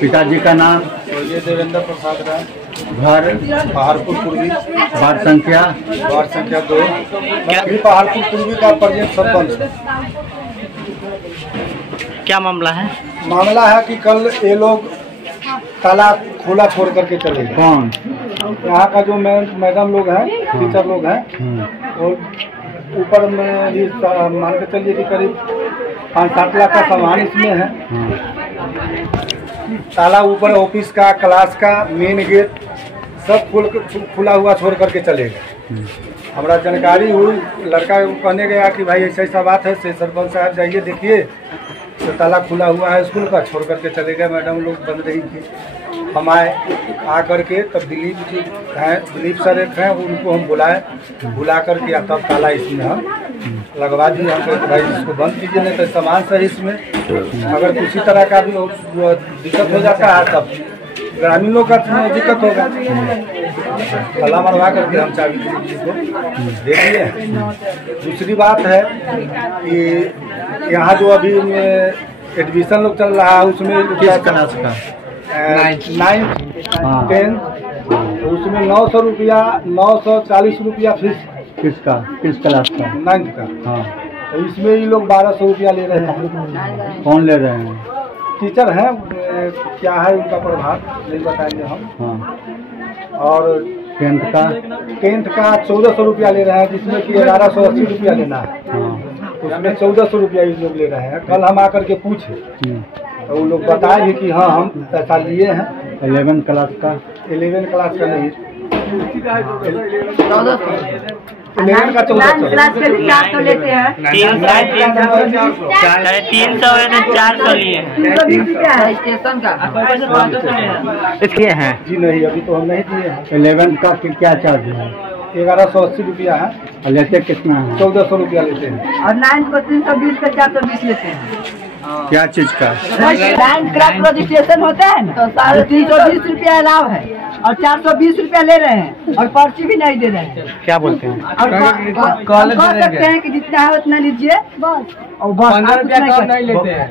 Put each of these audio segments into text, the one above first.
पिताजी का नाम ये देवेंद्र प्रसाद राय। घर पहाड़पुर पूर्वी। वार्ड संख्या 2। अभी पहाड़पुर पूर्वी का प्रेजेंट सरपंच। क्या मामला है? मामला है कि कल ये लोग तालाब खुला छोड़ करके चले गए। कौन? यहाँ का जो मैडम लोग हैं, टीचर लोग हैं, और ऊपर में भी मान के चलिए कि करीब 5-7 लाख का सामान इसमें है। ताला ऊपर ऑफिस का, क्लास का, मेन गेट सब खुला हुआ छोड़ करके चले गए। हमारा जानकारी हुई, लड़का कहने गया कि भाई ऐसा ऐसा बात है, से सरपंच साहब जाइए देखिए, तो ताला खुला हुआ है स्कूल का, छोड़ करके चले गए। मैडम लोग बन रही थी, हम आए, आ करके तब दिलीप जी हैं, दिलीप सर एक हैं, उनको हम बुला करके तब ताला इसमें हम लगवा दिए। हम कहते भाई इसको बंद कीजिए, नहीं तो सामान सही इसमें अगर किसी तरह का भी दिक्कत हो जाता है तब ग्रामीण लोग का दिक्कत होगा। ताला मरवा करके हम चाबी को दे दिए। दूसरी बात है कि यहाँ जो अभी एडमिशन लोग चल रहा है उसमें किस क्लास का? 9th 10th, उसमें 900 रुपया, 940 रुपया फीस। किसका? किस क्लास का? 9th का। हाँ, तो इसमें ये लोग 1200 रुपया ले रहे हैं। कौन ले रहे हैं? टीचर हैं, क्या है उनका प्रभाव नहीं बताएंगे हम। हाँ। और 10th का? 10th का 1400 रुपया ले रहे हैं, जिसमें कि 1180 रुपया लेना है। हाँ। उसमें 1400 रुपया ये लोग ले रहे हैं। कल हम आकर के पूछे तो वो लोग बताए भी कि हाँ हम पैसा लिए हैं। 11 क्लास का? 11 क्लास का नहीं, 11 का 1400 क्लास के भी 400 लेते हैं। 300 है तो 400 लिए। 320 रुपया है स्टेशन का। इसके हैं जी नहीं, अभी तो हम नहीं दिए हैं। 11 का क्या चार्ज है? 1180 रुपया है। और लेते कितना है? 1400 रुपया लेते हैं। और 9th को 320 का 420 लेते हैं। क्या चीज का? 9th क्लास रजिस्ट्रेशन होता है ना, तो 320 रुपया अलाव है और 420 रुपया ले रहे हैं और पर्ची भी नहीं दे रहे हैं। क्या बोलते हैं? और कह सकते हैं कि जितना है उतना लीजिए बस, और बस 15 रुपया कम नहीं लेते हैं।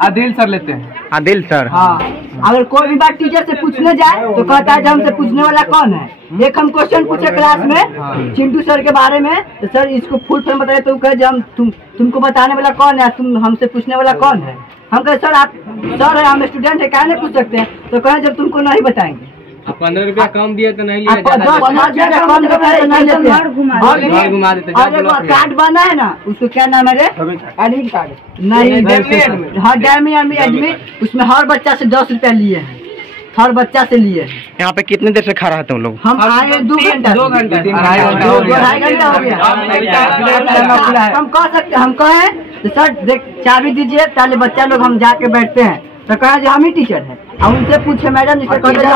आदिल सर लेते हैं। आदिल सर? हाँ, अगर कोई भी बात टीचर से पूछने जाए तो कहता है हमसे पूछने वाला कौन है। एक हम क्वेश्चन पूछे क्लास में चिंटू सर के बारे में, तो सर इसको फुल फॉर्म बताए तो कहे हम तुमको बताने वाला कौन है, तुम हमसे पूछने वाला कौन है। हम कहे सर आप सर है, हम स्टूडेंट है, क्या नहीं पूछ सकते हैं। तो कहे जब तुमको नहीं बताएंगे। 15 रुपया कम दिए तो नहीं लिया, 15 रुपया कम देते हैं तो नहीं लेते हैं। घुमा देते। और एक कार्ड बना है ना, उसको क्या नाम है रे? एडमिट कार्ड नहीं, हाँ डैमी एडमिट, उसमें हर बच्चा से 10 रुपया लिए हैं, हर बच्चा से लिए। यहाँ पे कितने देर से खड़ा है तुम लोग? हम आए 2 घंटा 2 घंटा 2-2.5 घंटा हो गया। हम कह सकते, हम कहें तो सर देख चाबी दीजिए, पहले बच्चा लोग हम जाके बैठते हैं तो कहे जो हम ही टीचर हैं। और उनसे पूछे मैडम जिससे कहते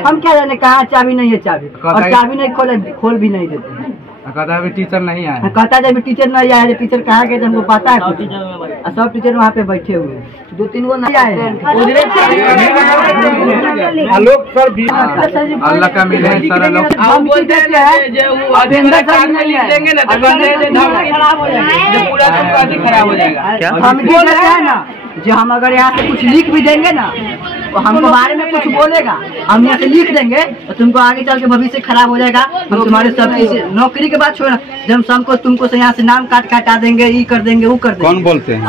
हम क्या जाने कहाँ चाबी नहीं है, चाबी और चाबी नहीं खोल भी नहीं देते हैं। कहता है टीचर नहीं आया, कहता है टीचर नहीं आया, टीचर कहाँ गए हमको पता है कुछ। और सब टीचर वहाँ पे बैठे हुए हैं, 2-3 गो नहीं आए हैं। आलोक सर भी अल्लाह का मिले सर लोग हम देते हैं खराब हो जाएगा। हम देते हैं ना, जो हम अगर यहाँ से कुछ लिख भी देंगे ना, तो हमको बारे में कुछ बोलेगा, हम यहाँ से लिख देंगे तो तुमको आगे चल के भविष्य खराब हो जाएगा। हम तुम्हारे सब नौकरी के बाद छोड़ना, जब हम शाम को तुमको से यहाँ से नाम काट हटा देंगे, ये कर देंगे, वो कर देंगे। कौन बोलते हैं?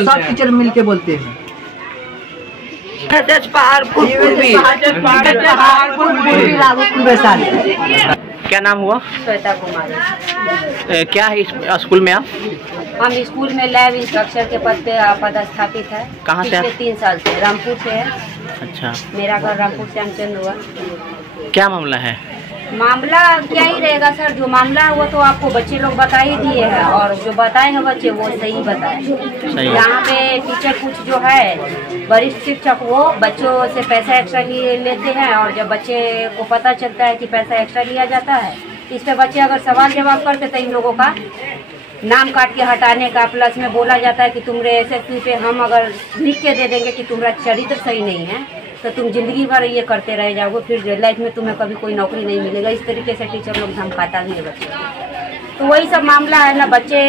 सब टीचर मिल के बोलते हैं। पहाड़पुर क्या नाम हुआ? श्वेता कुमारी। क्या है इस स्कूल में आप? हम स्कूल में लैब इंस्ट्रक्टर के पद पे पदस्थापित है। कहाँ से? पिछले 3 साल से रामपुर से है। अच्छा, मेरा घर रामपुर श्यामचंद हुआ। क्या मामला है? मामला क्या ही रहेगा सर, जो मामला है वो तो आपको बच्चे लोग बता ही दिए हैं, और जो बताए हैं बच्चे वो सही बताए। यहाँ पे टीचर कुछ जो है वरिष्ठ शिक्षक वो बच्चों से पैसा एक्स्ट्रा लेते हैं, और जब बच्चे को पता चलता है कि पैसा एक्स्ट्रा लिया जाता है, इस पे बच्चे अगर सवाल जवाब करते तो इन लोगों का नाम काट के हटाने का, प्लस में बोला जाता है कि तुम्हारे SSP पे हम अगर लिख के दे देंगे कि तुम्हारा चरित्र सही नहीं है तो तुम जिंदगी भर ये करते रह जाओगे, फिर लाइफ में तुम्हें कभी कोई नौकरी नहीं मिलेगा। इस तरीके से टीचर लोग धमकाता भी है बच्चों को। तो वही सब मामला है ना। बच्चे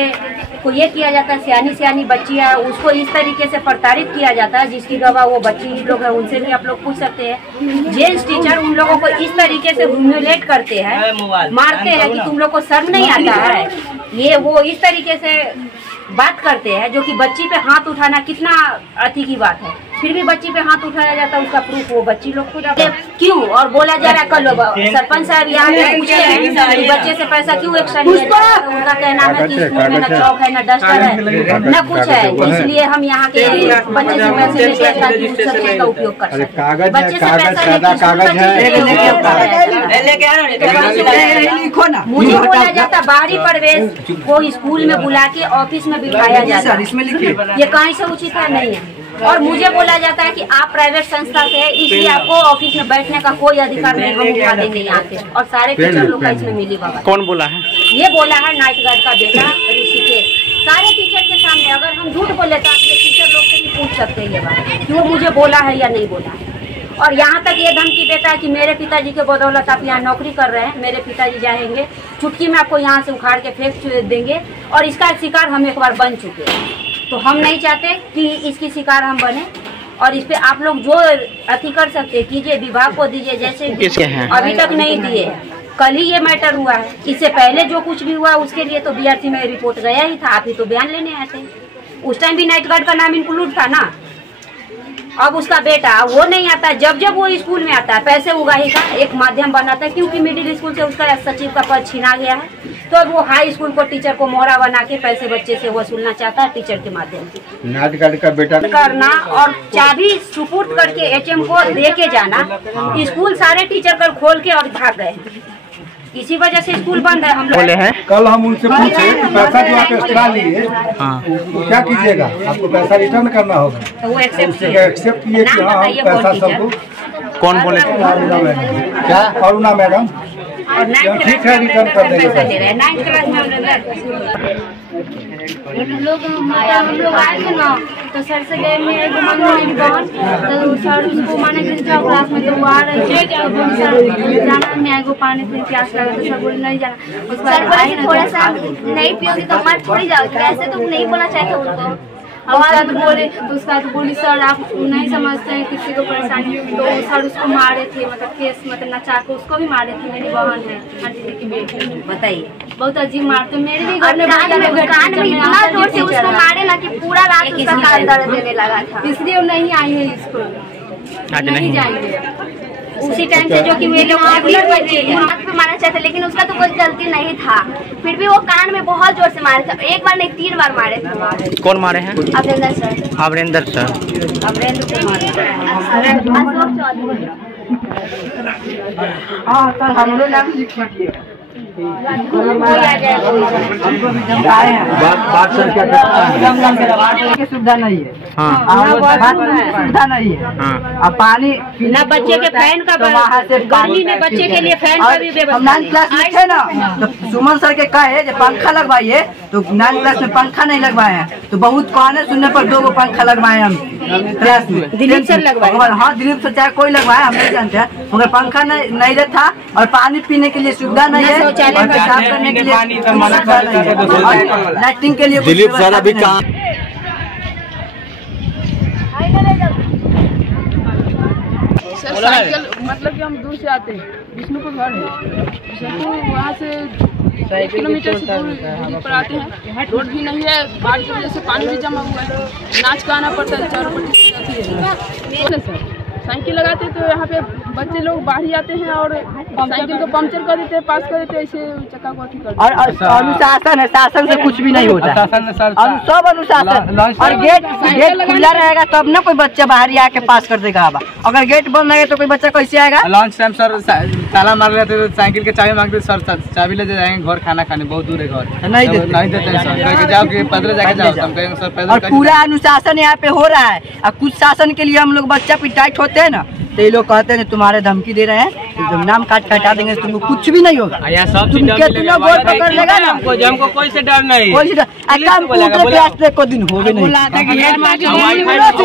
को ये किया जाता है, सियानी बच्ची है उसको इस तरीके से प्रताड़ित किया जाता है, जिसकी गवाह वो बच्ची लोग है, उनसे भी आप लोग पूछ सकते हैं। जेंट्स टीचर उन लोगों को इस तरीके से ह्यूमिलेट करते हैं, मारते हैं कि तुम लोग को शर्म नहीं आता है। ये वो इस तरीके से बात करते हैं, जो कि बच्ची पे हाथ उठाना कितना अति की बात है। फिर भी बच्ची पे हाथ उठाया जाता है, उसका प्रूफ वो बच्ची लोग को जाता है। क्यों और बोला जा रहा है कल सरपंच साहब यहाँ पे पूछे हैं कि बच्चे से पैसा क्यों एक्स्ट्रा लिया जा रहा है। उनका कहना है कि स्कूल में न चौक है न डस्टर है न कुछ है, इसलिए हम यहाँ के बच्चे से पैसे लेते हैं ताकि उस सब चीज का उपयोग कर सकें। बच्चे से पैसा मुझे बोला जाता बाहरी प्रवेश को स्कूल में बुला के ऑफिस में बिठाया जाता है, ये कहीं से उचित है नहीं है। और मुझे बोला जाता है कि आप प्राइवेट संस्था से है इसलिए आपको ऑफिस में बैठने का कोई अधिकार नहीं, हम उठा देंगे यहाँ से। और सारे टीचर लोग का इसमें मिली बाबा। कौन बोला है? ये बोला है नाइट गार्ड का बेटा ऋषिकेश, सारे टीचर के सामने। अगर हम झूठ बोले तो आप ये टीचर लोग से भी पूछ सकते हैं ये बात कि वो मुझे बोला है या नहीं बोला है। और यहाँ तक ये धमकी देता है कि मेरे पिताजी के बदौलत आप यहाँ नौकरी कर रहे हैं, मेरे पिताजी जाएंगे चुटकी में आपको यहाँ से उखाड़ के फेंक देंगे। और इसका शिकार हम एक बार बन चुके हैं, तो हम नहीं चाहते कि इसकी शिकार हम बने। और इस पे आप लोग जो अति कर सकते कीजिए, विभाग को दीजिए, जैसे अभी तक नहीं दिए। कल ही ये मैटर हुआ है, इससे पहले जो कुछ भी हुआ उसके लिए तो बीआरसी में रिपोर्ट गया ही था, आप ही तो बयान लेने आए थे। उस टाइम भी नाइट गार्ड का नाम इंक्लूड था ना। अब उसका बेटा वो नहीं आता, जब वो स्कूल में आता है पैसे उगाही का एक माध्यम बनाता है, क्योंकि मिडिल स्कूल से उसका सचिव का पद छीना गया है, तो अब वो हाई स्कूल को टीचर को मोहरा बना के पैसे बच्चे से वसूलना चाहता है टीचर के माध्यम से। नाइट गार्ड का बेटा करना और चाबी सुपुर्द करके एचएम को दे के जाना, स्कूल सारे टीचर कर खोल के और भाग गए। इसी वजह से स्कूल बंद है। हम बोले हैं कल हम उनसे पूछे पैसा जो आप एक्स्ट्रा लिए वो क्या कीजिएगा, आपको पैसा रिटर्न करना होगा, तो वो एक्सेप्ट किए कि हाँ हम पैसा सबको। कौन बोले? क्या अरुणा मैडम? और ठीक है, रिटर्न कर देंगे पैसा दे रहे हैं। 9th क्लास में हम लोग आए थे ना, तो सर से गए मेरे बहन, तो सर उसको माने क्लास में तो वो आ रहे थे, सर जाना नहीं को पानी से प्यास लगा, तो सर बोले नहीं जाना। उसके बाद थोड़ा सा नहीं पियोगी तो मर थोड़ी जाओगी, ऐसे तो नहीं बोलना चाहिए उनको। उसका तो बोले तो उसका तो बोली सर आप नहीं समझते हैं किसी को परेशानी, तो सर उसको मारे थे, मतलब केस मतलब नचा के उसको भी मारे थे। मेरी बहन है दीदी की बेटी, बताइए बहुत अजीब मारते। मेरे भी घर में कान में इतना जोर से उसको मारे ना कि पूरा रात उसका कान दर्द देने लगा था, इसलिए वो नहीं आई है स्कूल, नहीं जाएंगे। उसी टाइम से जो कि मेरे लोग हाथ पे मारना चाहते, लेकिन उसका तो कोई गलती नहीं था, फिर भी वो कान में बहुत जोर से मारे थे। एक बार नहीं 3 बार मारे थे। कौन मारे हैं? अमरेंद्र सर। अमरेंद्र सर। हम लोग नाम लिख दीजिए। बात सर क्या करता है? सुविधा नहीं है, सुविधा नहीं है। अब पानी ना बच्चे के फैन का गर्मी में बच्चे के लिए फैन का भी व्यवस्था। 9th क्लास में थे ना, तो सुमन सर के कहे जो पंखा लगवाइए, तो 9th क्लास में पंखा नहीं लगवाए हैं, तो बहुत कहने सुनने पर 2 पंखा लगवाए हम क्लास में। दिलीप सर लगवाए। हाँ दिलीप सर चाहे कोई लगवाए, हम नहीं जानते हैं, मगर पंखा नहीं था और पानी पीने के लिए सुविधा नहीं है, पेशाब करने के लिए लाइटिंग के लिए। दिलीप सर अभी कहाँ? सर साइकिल मतलब कि हम दूर से आते हैं, विष्णुपुर घर है, तो वहाँ से 1 किलोमीटर से दूरी पर आते हैं। रोड भी नहीं है, बाढ़ की वजह से पानी भी जमा हुआ है, नाच का आना पड़ता है, चारों पट्टी सर साइकिल लगाते तो यहाँ पे बच्चे लोग बाहर आते हैं और साइकिल को पंक्चर कर देते हैं, पास कर देते हैं, ऐसे चक्का को कर देते। और अनुशासन है, शासन से कुछ भी नहीं होता, सब अनुशासन। और गेट खुला रहेगा तब ना कोई बच्चा बाहर आके पास कर देगा। अगर गेट बंद रहेगा तो कोई बच्चा कैसे आएगा? लंच टाइम सर ताला मार लेते तो साइकिल के चाबी मांगते, सर चाबी ले जाएंगे घर खाना खाने, बहुत दूर है घर, नहीं देते हैं सर, कह के जाओ कि पैदल जाके जाओ, हम कहेंगे सर पैदल। और पूरा अनुशासन यहाँ पे हो रहा है, और कुछ शासन के लिए हम लोग बच्चा पिटाई होते हैं ना, तो ये लोग कहते हैं तुम्हारे धमकी दे रहे हैं, जब नाम काट के हटा देंगे तो तुमको कुछ भी नहीं होगा। तुमके तीनों बोर्ड पकड़ लेगा ना, हमको कोई से डर नहीं। कंप्यूटर क्लास पे को दिन हो भी नहीं।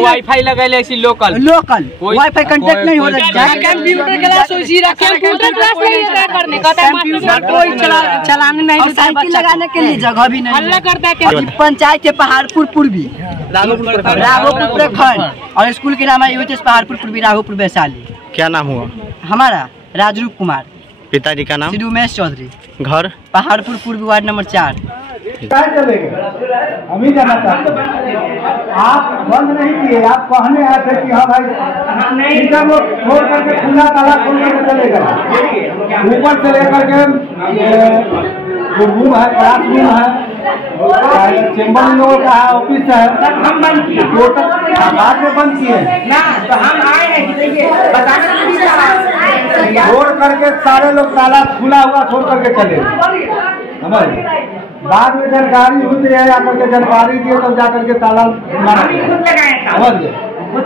वाईफाई लगा ले ऐसी लोकल वाईफाई कंटेक्ट नहीं हो रहा है। कंप्यूटर क्लास कंप्यूटर क्लास नहीं करने का कंप्यूटर कोई चलाने नहीं, साइकिल लगाने के लिए जगह भी नहीं। हल्ला करता है पंचायत के पहाड़पुर पूर्वी राघोपुर प्रखंड और स्कूल के नाम है यूएचएस पहाड़पुर पूर्वी राघोपुर वैशाली। क्या नाम हुआ? हमारा राजरूप कुमार। पिताजी का नाम? श्री उमेश चौधरी। घर? पहाड़पुर पूर्वी वार्ड नंबर 4। हम ही जाना चाहते हैं। आप बंद नहीं किए, आप कहने आए थे कि हाँ भाई वो छोड़ करके खुला ताला खोल करके चले गए। ऊपर से लेकर के जो रूम है, क्लास रूम है, चेम्बर इन लोगों का है, ऑफिस है, हम बंद किए। टोटल बाद में बंद किए ना, तो हम आए हैं छोड़ करके सारे लोग ताला खुला हुआ छोड़ करके चले। समझ बाद में जानकारी हुई है, आकर के जानकारी दिए तब जाकर के ताला मारा समझ गए। और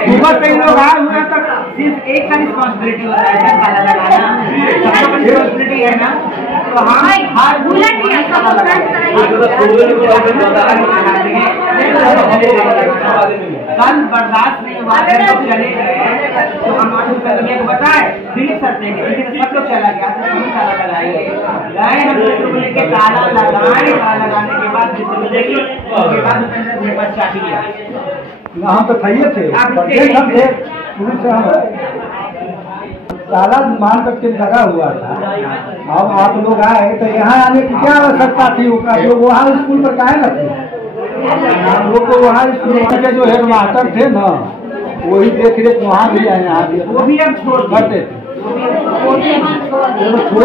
सुबह से लोग आए हुए हैं तक सिर्फ एक का रिस्पॉन्सिबिलिटी होता है ताला लगाना, रिस्पॉन्सिबिलिटी है ना। तो कल बर्दाश्त नहीं हुआ, चले गए तो हम आगे को बताए दिलीप सर से, लेकिन सब लोग चला गया तो हम ताला लगाएंगे गए। हम लोग के ताला लगाए, ताला लगाने के बाद उसके बाद मेरे पास चाहिए हम तो खाइए थे शुरू से हम ताला मान करके लगा हुआ था। अब आप लोग आए तो यहाँ आने की क्या आवश्यकता थी? जो वहाँ स्कूल पर काहे न थे? हम लोग को वहाँ स्कूल के जो हेड मास्टर थे ना, वही देख रेख वहाँ भी आए, यहाँ भी वो भी हम छोड़ करते थे। छोड़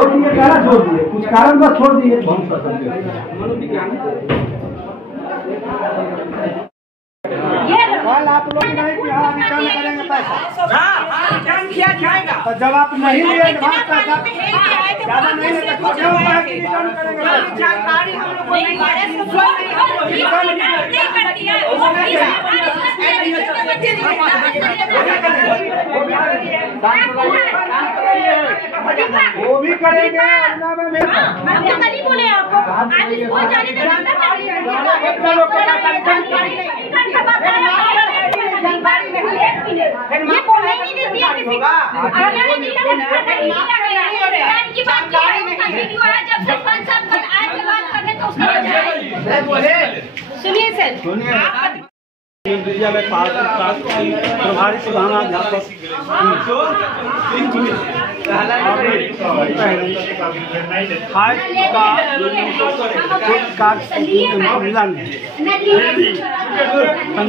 दिए, क्या छोड़ दिए? कुछ कारण बस छोड़ दिए। आप लोग नहीं कि हाँ रिटर्न करेंगे पैसा, तो जब आप नहीं लिए एडवांस पैसा ज़्यादा नहीं है तो रिटर्न करेंगे। जानकारी हम लोग को नहीं वो भी करेंगे। बोले आपको सुनिए सर, प्रभारी प्रधानाध्यापक मिला नहीं,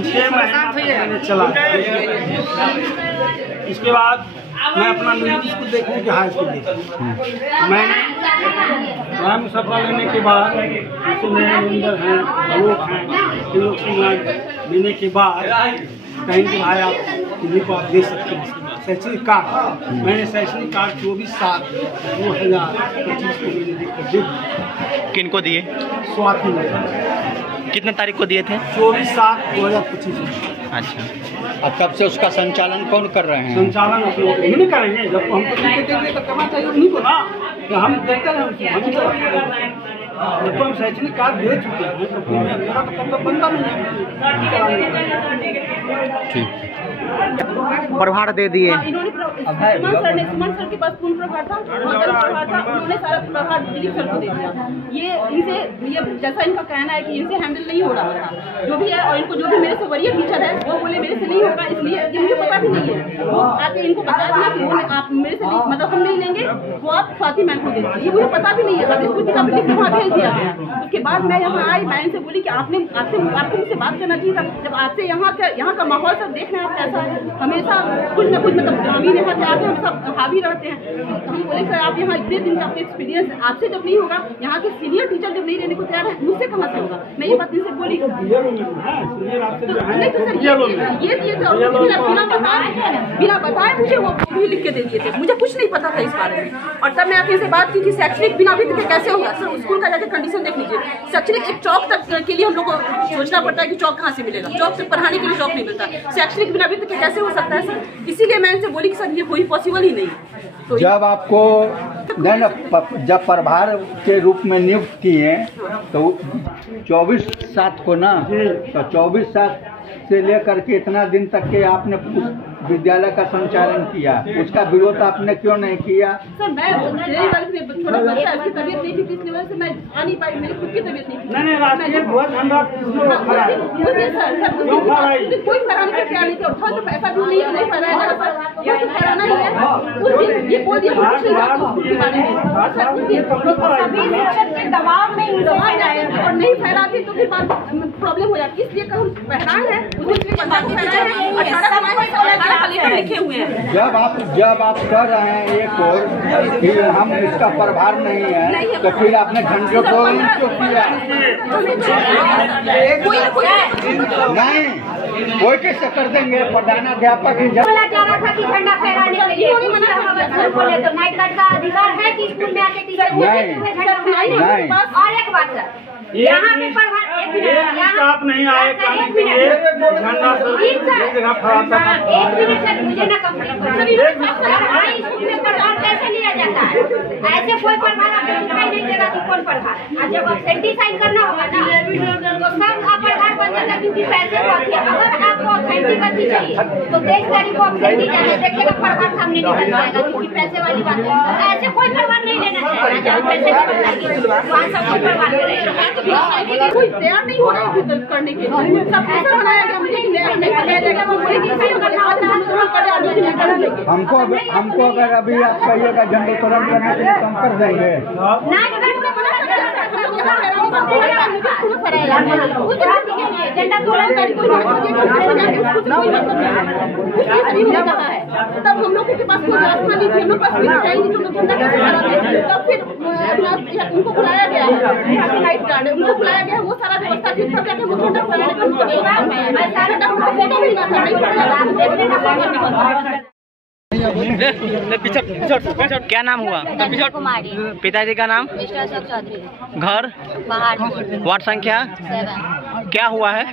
6 महीने चला। इसके बाद मैं अपना मिडिल स्कूल देखूँ कि हाई स्कूल देखूँ। मैंने वहाँ मुसफा लेने के बाद उससे मेरे अंदर हैं लोग हैं, इन लोग की लेने के बाद कहीं कि भाई आप किन्हीं को आप दे सकते हैं शैक्षणिक कार्ड। मैंने शैक्षणिक कार्ड 24/7/2025 को मैंने देकर दे दिया। किनको दिए? स्वाति में। कितने तारीख को दिए थे? 24/7/2025 में। अच्छा, अब कब से उसका संचालन कौन कर रहे हैं? संचालन आप लोग नहीं करेंगे, जब हमको देंगे तो करना चाहिए उन्हीं को ना, हम देखते हैं हम जब हम शैक्षणिक कार्ड दे चुके हैं तो फिर मेरा तो कर्तव्य बनता नहीं है। ठीक, प्रभार दे दिए। सुमन सर के पास पूर्ण प्रभार था, उन्होंने सारा प्रभार दिलीप सर को दे दिया। ये इनसे ये जैसा इनका कहना है कि इनसे हैंडल नहीं हो रहा था जो भी है, और इनको जो भी मेरे से वरीय टीचर है वो बोले मेरे से नहीं होगा, इसलिए ये मुझे पता भी नहीं है। वो आके इनको बता दिया कि वो आप मेरे से नहीं, मतलब हम नहीं लेंगे, वो आप स्वाति मैम को दे दीजिए। ये मुझे पता भी नहीं है, अभी कुछ का लिख वहाँ भेज दिया गया। उसके बाद मैं यहाँ आई, मैं इनसे बोली कि आपने आपको मुझसे बात करना चाहिए था। जब आपसे यहाँ का माहौल सब देख रहे हैं आप कैसा है, हमेशा कुछ न कुछ मतलब ग्रामीण यहाँ से आके हम सब हावी रहते हैं। हम बोले सर आप यहाँ इतने दिन का आपका एक्सपीरियंस है, आपसे जब नहीं होगा, यहाँ के सीनियर टीचर जब नहीं रहने को तैयार है, मुझसे कहाँ से होगा? मैं ये बात इनसे बोली। नहीं तो सर ये बिना बताए मुझे वो भी लिख के दे दिए थे, मुझे कुछ नहीं पता था इस बारे में। और तब मैं आपसे बात की कि शैक्षणिक बिना वित्त के कैसे होगा? सर स्कूल का जाके कंडीशन देख लीजिए, शैक्षणिक एक चौक तक के लिए हम लोग को सोचना पड़ता है कि चौक कहाँ से मिलेगा, चौक से पढ़ाने के लिए चौक नहीं मिलता, शैक्षणिक बिना वित्त के कैसे हो सकता है सर? इसीलिए मैं इनसे बोली कि सर ये कोई पॉसिबल ही नहीं। तो जब आपको जब प्रभार के रूप में नियुक्त किए तो 24/7 को ना, तो 24/7 से लेकर के इतना दिन तक के आपने विद्यालय का संचालन किया, उसका विरोध आपने क्यों नहीं किया? सर मैं थोड़ा बच्चा उसकी तबीयत नहीं थी, इसलिए वजह से मैं आ नहीं पाई, मेरी खुद की तबीयत नहीं थी। कोई फराने का ख्याल नहीं था, तो पैसा भी नहीं फराया जाएगा सर, ये तो फराना ही है। ये बोल दिया सभी शिक्षक के दबाव में और नहीं फैलाती तो फिर प्रॉब्लम हो जाती है, इसलिए हम बहरान है लिखे हुए हैं। जब आप कर रहे हैं एक और फिर हम इसका प्रभार नहीं है, तो फिर आपने झंडे को क्यों किया? नहीं, कोई कैसे कर देंगे? प्रधानाध्यापक बोला जा रहा था कि झंडा फहराने के लिए बोले तो नाइट गार्ड का अधिकार है कि स्कूल में आके टीचर झंडा फहराए। और एक बात सर, यहाँ पे आप नहीं आए, एक मिनट सर, मुझे ना कंप्लीट प्रभार कैसे लिया जाता है? ऐसे कोई प्रभार आपको दिखाई नहीं देगा कि कौन प्रभार है। जब एब्सेंटी साइन करना होगा ना तो सब आप प्रभार बन जाएगा, क्योंकि पैसे बहुत है। अगर आपको ऑथेंटिक अच्छी चाहिए तो 23 तारीख को ऑथेंटी जाने देखिएगा, प्रभार सामने निकल जाएगा, क्योंकि पैसे वाली बात है। ऐसे कोई प्रभार नहीं लेना चाहिए, जब पैसे वहाँ सब कोई प्रभार करेगा। कोई तैयार नहीं हो रहा है करने के लिए, सब पैसा बनाया गया, मुझे नहीं बनाया जाएगा। हमको अगर अभी आप कहिएगा झंडे तुरंत बना के कम कर देंगे। तब हम लोगों के पास कोई रास्ता नहीं थी, हम लोग पास तब फिर उनको बुलाया गया है, नाइट गार्ड उनको बुलाया गया, वो सारा व्यवस्था थी, तब जाके वो झंडा क्या नाम हुआ? कुमारी। पिताजी का नाम? मिस्टर अशोक चौधरी। घर? वार्ड संख्या? 7। क्या हुआ है?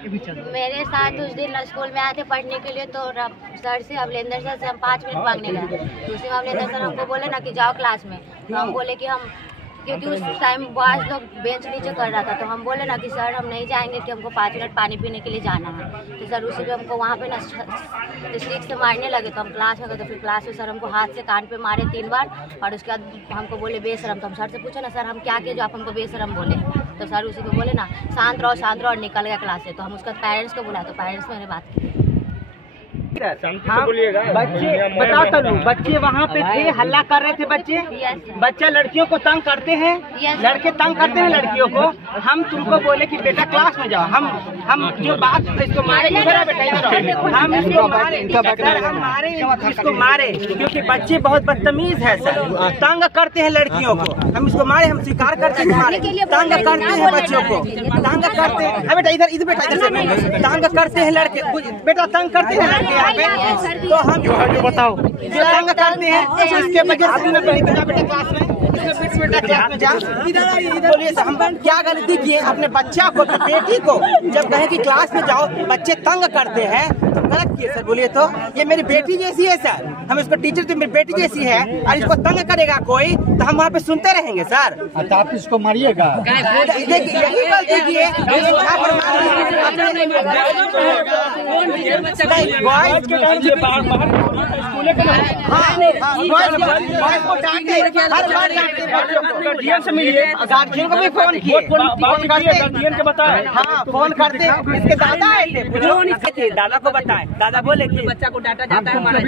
मेरे साथ उस दिन स्कूल में आए थे पढ़ने के लिए, तो सर से अमलेंदर सर से हम 5 मिनट मांगने गए। दूसरे अमलेंदर सर हमको बोले ना कि जाओ क्लास में, तो हम बोले कि हम, क्योंकि उस टाइम बॉयज लोग बेंच नीचे कर रहा था, तो हम बोले ना कि सर हम नहीं जाएंगे, कि हमको 5 मिनट पानी पीने के लिए जाना है। तो सर उसी पे हमको वहाँ पे ना स्टिक से मारने लगे। तो हम क्लास में गए, तो फिर क्लास में सर हमको हाथ से कान पे मारे 3 बार, और उसके बाद हमको बोले बेशरम। तो हम सर से पूछे ना सर हम क्या किए जो आप हमको बेशरम बोले? तो सर उसी पे बोले ना शांत रहो, और निकल गया क्लास से। तो हम उसका पेरेंट्स को बुलाया, तो पेरेंट्स मैंने बात की। बच्चे बताओ तो लूं, बच्चे वहाँ पे थे, हल्ला कर रहे थे बच्चे। बच्चा लड़कियों को तंग करते हैं, लड़के तंग करते हैं लड़कियों को। हम तुमको बोले कि बेटा क्लास में जाओ, हम जो बात इसको मारे, हम इसको मारे, हम मारे इसको मारे, क्योंकि बच्चे बहुत बदतमीज है सर, तंग करते हैं लड़कियों को। हम इसको मारे, हम स्वीकार करते हैं, तंग करते हैं बच्चों को, तंग करते हैं। बेटा इधर बेटा इधर तंग करते हैं लड़के, बेटा तंग करते हैं लड़के। तो हम जो बताओ जो तंग करते हैं, इसके वजह से बेटा क्लास में बोलिए हम क्या गलती किए? अपने बच्चा को, बेटी को जब कहे कि क्लास में जाओ, बच्चे तंग करते हैं तो गलत किए सर। बोलिए तो ये मेरी बेटी जैसी है सर, हम इसको टीचर तो मेरी बेटी जैसी है, और इसको तंग करेगा कोई तो हम वहाँ पे सुनते रहेंगे सर। तो आप इसको मारिएगा? यही गलती किए, गार्जियन से मिलिए, गार्जियन को भी फोन किए, गार्जियन को बताए, हाँ फोन करते। इसके दादा आए थे, दादा को बताए, दादा बोले कि बच्चा को डांटा जाता है हमारा।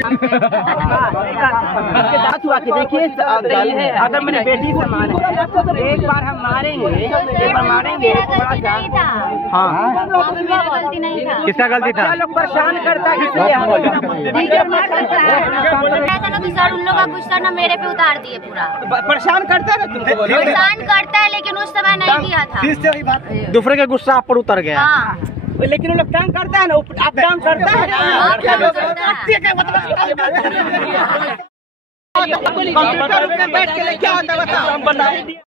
इसके बात हुआ कि देखिए अगर मेरी बेटी से मारे, एक बार हम मारेंगे, एक बार मारेंगे थोड़ा सा। हाँ गलती नहीं था। किसका गलती था? लोग परेशान करता है, सर उन लोग का गुस्सा ना मेरे पे उतार दिए, पूरा परेशान करता है, परेशान करता है, लेकिन उस समय नहीं किया था। दूसरे का गुस्सा आप पर उतर गया। हाँ। लेकिन वो लोग तंग करता है ना, अप डाउन करता है ना, कंप्यूटर में बैठ के क्या होता है बताओ।